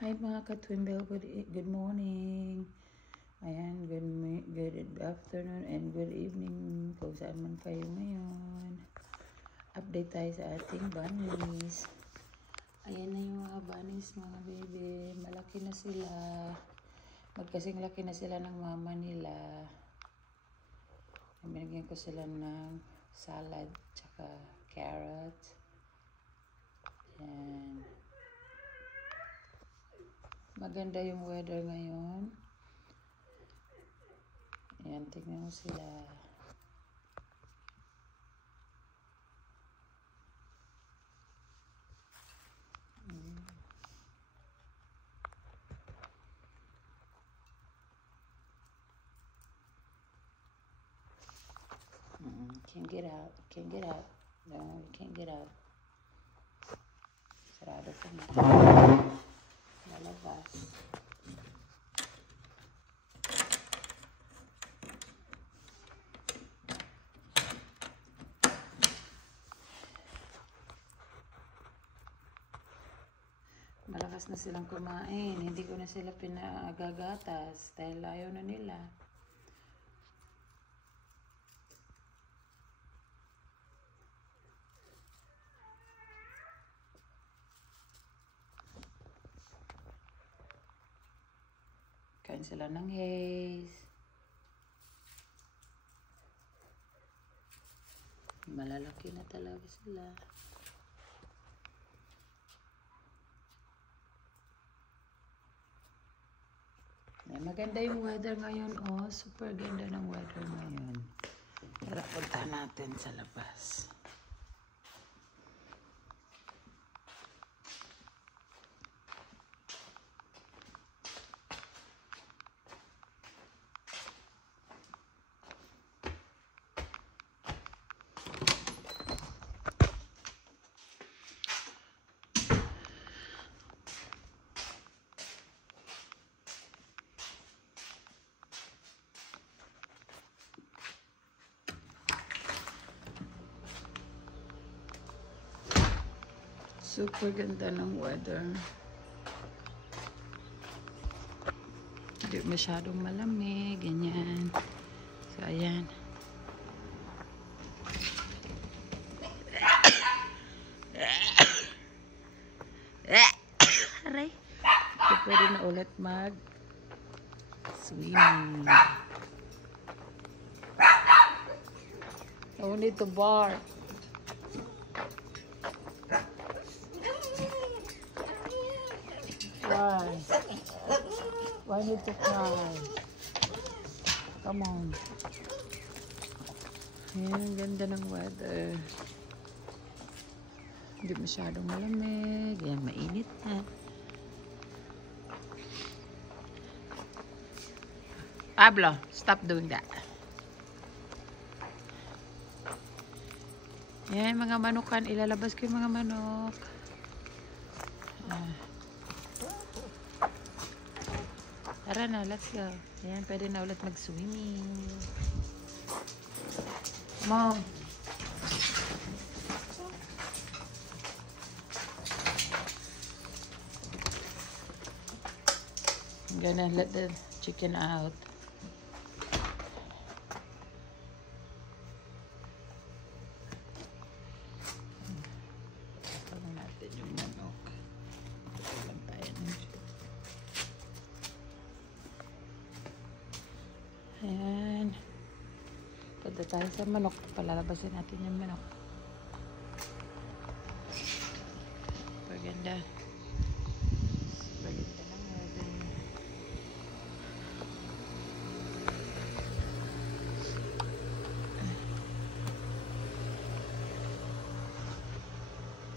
Hi mga ka-Twimbel, good morning. Ayan, good afternoon and good evening kung saan man kayo ngayon. Update tayo sa ating bunnies. Ayan na yung mga bunnies, mga baby. Malaki na sila. Magkasing laki na sila ng mama nila. Binigyan ko sila ng salad tsaka carrot. Ayan. Maganda yung weather ngayon. Ayan, tignan mo sila. Can't get out. Can't get out. No, you can't get out. Sarado pa na. Lalabas. Malakas na silang kumain. Hindi ko na sila pinagagatas dahil ayaw na nila. Kain sila ng haze. Malalaki na talaga sila. Maganda yung weather ngayon, oh. Super ganda ng weather ngayon. Tara, punta natin sa labas. Super ganda ng weather. Hindi masyadong malamig, ganyan. So, ayan. Aray. So, pwede na ulit mag-swimming. No need to bark. Why need to cry? Come on. Ayan, ganda ng weather. Hindi masyadong malamig. Ayan, mainit na. Pablo, stop doing that. Ayan, mga manukan. Ilalabas ko yung mga manok. Tara na, let's go. Ayan, pwede na ulit mag-swimming. Mom. I'm gonna let the chicken out. Pagkakalong natin yung manok. Pagkakalong tayo ng chicken. Ayan. Punta tayo sa manok. Palalabasin natin yung manok. Paganda. Paganda lang natin.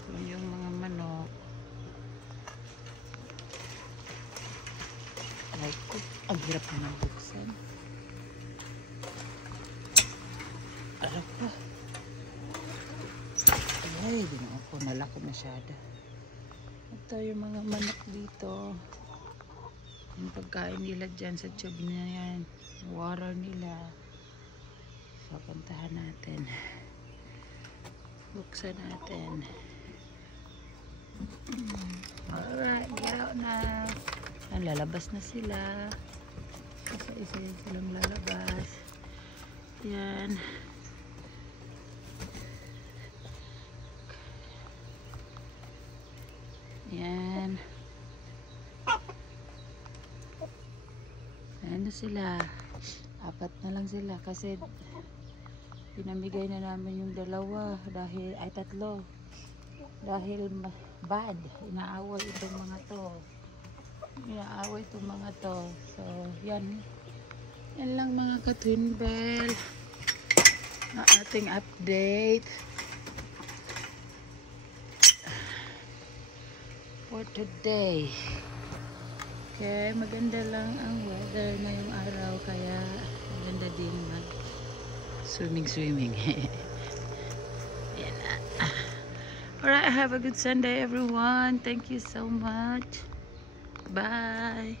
Ito yung mga manok. Ay ko. Ang hirap na buksan. Alam ko. Ay, di na ako nalako masyado. Ito yung mga manok dito. Yung pagkain nila dyan sa tube na yan. Water nila. So, puntahan natin. Buksan natin. Alright, get out na. Yan, lalabas na sila. Isa-isa silang lalabas. Yan. Yan. Ayan na sila. 4 na lang sila kasi pinamigay na namin yung 2 dahil, ay 3 dahil bad. Inaaway itong mga to. So, yan. Yan lang mga ka-Twin Bell. Ang ating update for today. Okay, maganda lang ang weather ngayong araw kaya maganda din mag swimming. Yan na. Alright, have a good Sunday everyone. Thank you so much. Bye.